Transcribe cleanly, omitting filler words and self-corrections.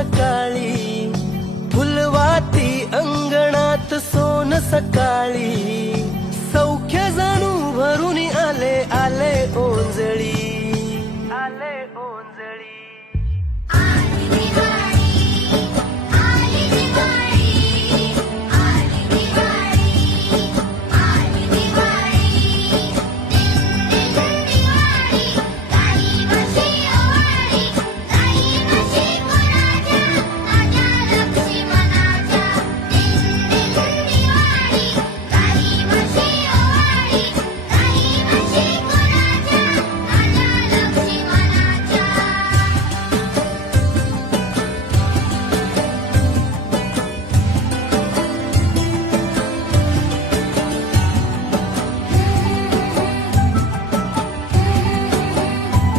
सकाळी फुलवाती अंगणात सोन सकाळी सौख्य जाणू भरून आले आले ओंजळी